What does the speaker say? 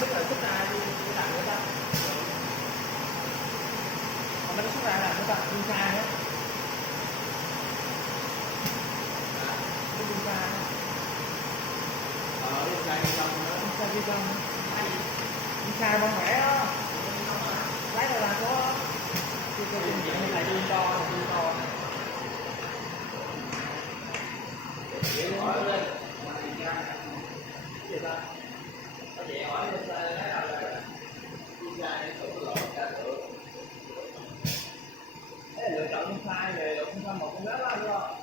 biết là xuất ra đi làm nữa ta, còn nó xuất ra làm nữa ta, đi xa nữa, đi xa, đi xa đi xong nữa, đi xa con khỏe đó, lái ra là có cái chuyện này là đi to, hỏi lên, gì ta? Có chị hỏi lên lấy nào là đi ra để tụi lộn ra được. Thế là lựa chọn sai rồi, lựa không sao một con đó đúng không?